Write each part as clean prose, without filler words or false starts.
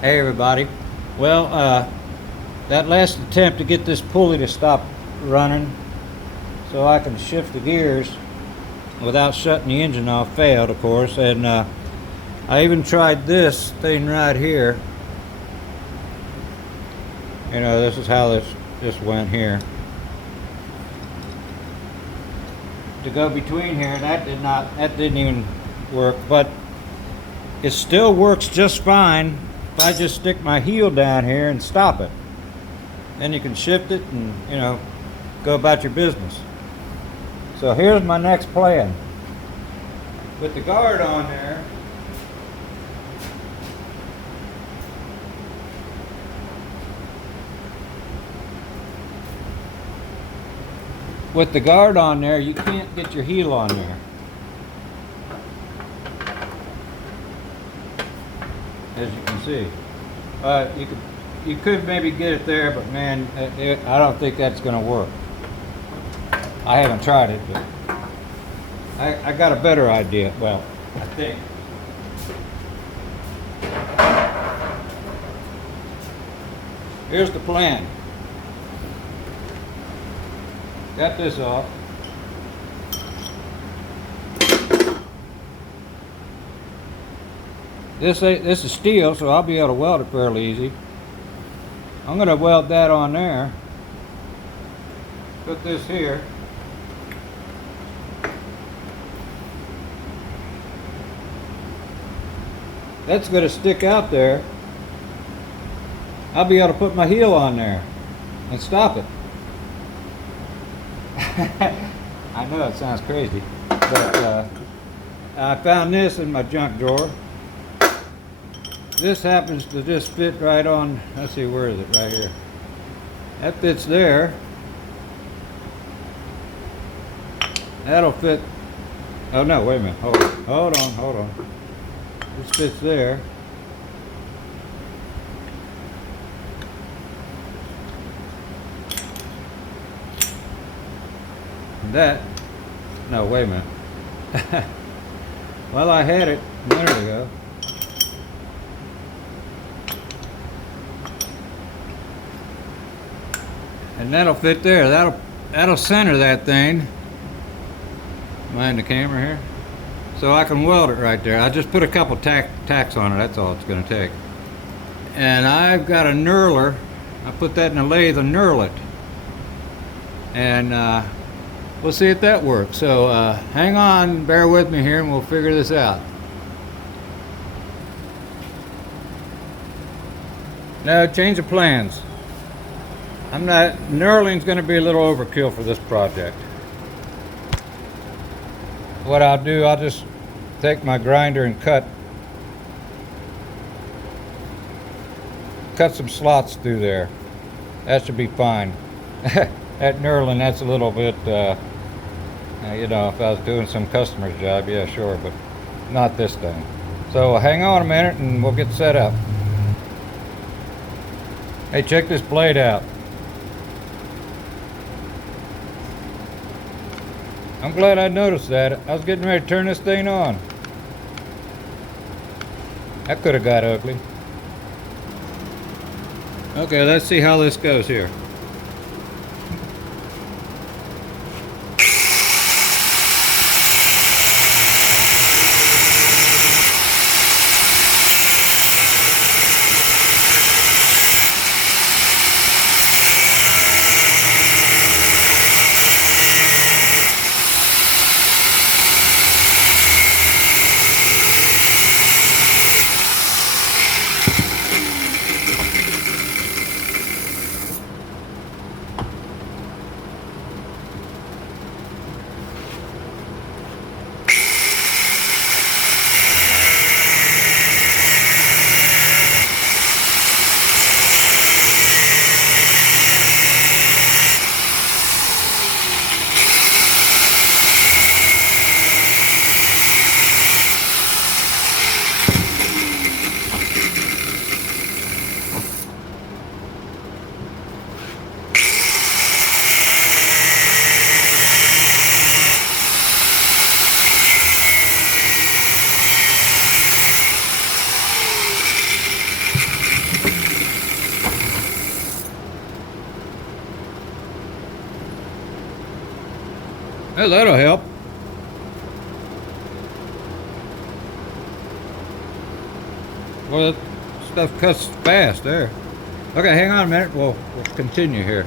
Hey everybody. Well, that last attempt to get this pulley to stop running so I can shift the gears without shutting the engine off failed, of course, and I even tried this thing right here. You know, this is how this went here. To go between here, that didn't even work, but it still works just fine if I just stick my heel down here and stop it. Then you can shift it and, you know, go about your business. So here's my next plan. With the guard on there, you can't get your heel on there. As you can see. You could maybe get it there, but man, I don't think that's going to work. I haven't tried it, but I got a better idea. Well, I think. Here's the plan. Got this off. This is steel, so I'll be able to weld it fairly easy. I'm going to weld that on there. Put this here. That's going to stick out there. I'll be able to put my heel on there and stop it. I know it sounds crazy, but I found this in my junk drawer. This happens to just fit right on. Let's see, where is it? Right here. That fits there. That'll fit. Oh no, wait a minute. Hold on. This fits there. And that. No, wait a minute. Well, I had it a minute ago. And that'll fit there. That'll center that thing. Mind the camera here? So I can weld it right there. I just put a couple tacks on it. That's all it's going to take. And I've got a knurler. I put that in a lathe and knurl it. And we'll see if that works. So hang on, bear with me here, and we'll figure this out. Now, change of plans. Knurling's going to be a little overkill for this project. What I'll do, I'll just take my grinder and cut some slots through there. That should be fine. That knurling, that's a little bit, you know, if I was doing some customer's job, yeah, sure, but not this thing. So hang on a minute and we'll get set up. Hey, check this blade out. I'm glad I noticed that. I was getting ready to turn this thing on. That could have got ugly. Okay, let's see how this goes here. Well, that'll help. Well, that stuff cuts fast there. Okay, hang on a minute. We'll continue here.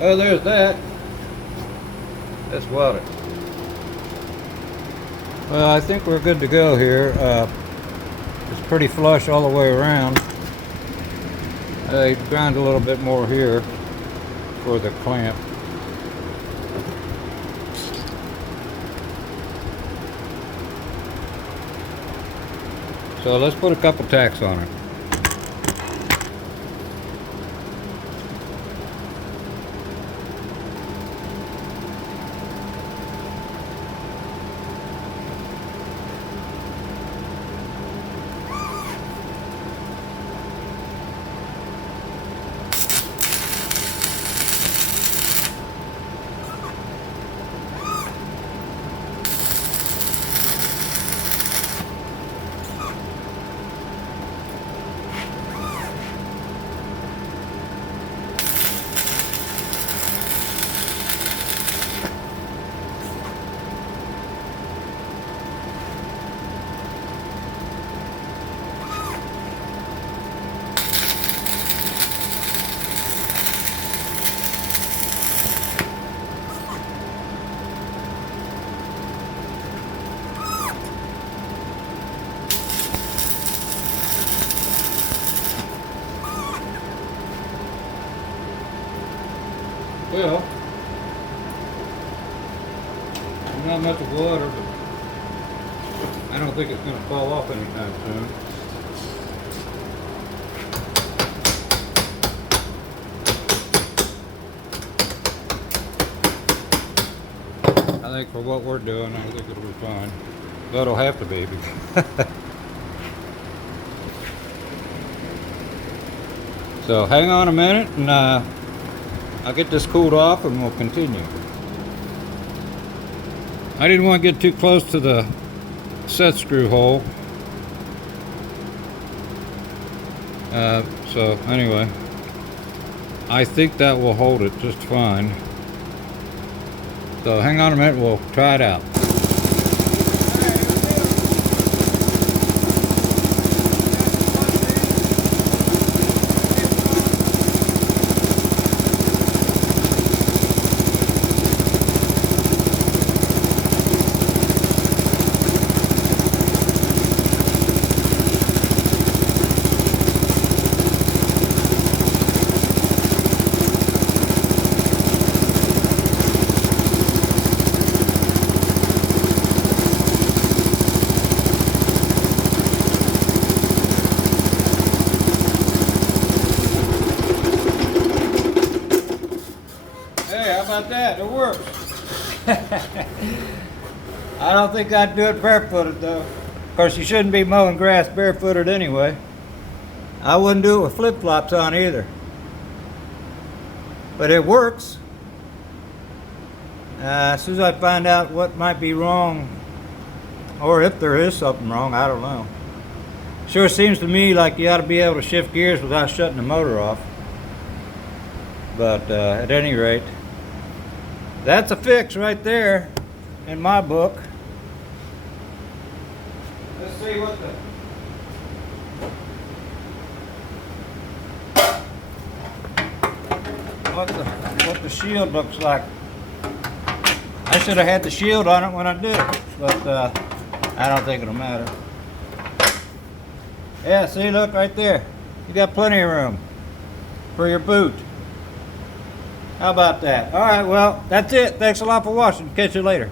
Oh, there's that. That's welded. Well, I think we're good to go here. It's pretty flush all the way around. I ground a little bit more here for the clamp. So let's put a couple tacks on it. Well, not much of water, but I don't think it's going to fall off anytime soon. I think for what we're doing, I think it'll be fine. But it'll have to be. So hang on a minute and I'll get this cooled off and we'll continue. I didn't want to get too close to the set screw hole. So anyway, I think that will hold it just fine. So hang on a minute, we'll try it out. About that, it works. I don't think I'd do it barefooted though. Of course, you shouldn't be mowing grass barefooted anyway. I wouldn't do it with flip-flops on either. But it works. As soon as I find out what might be wrong, or if there is something wrong, I don't know. Sure seems to me like you ought to be able to shift gears without shutting the motor off. But at any rate, that's a fix right there in my book. Let's see what the shield looks like. I should have had the shield on it when I did it, but I don't think it'll matter. Yeah, see, look right there. You got plenty of room for your boot. How about that? All right, well, that's it. Thanks a lot for watching. Catch you later.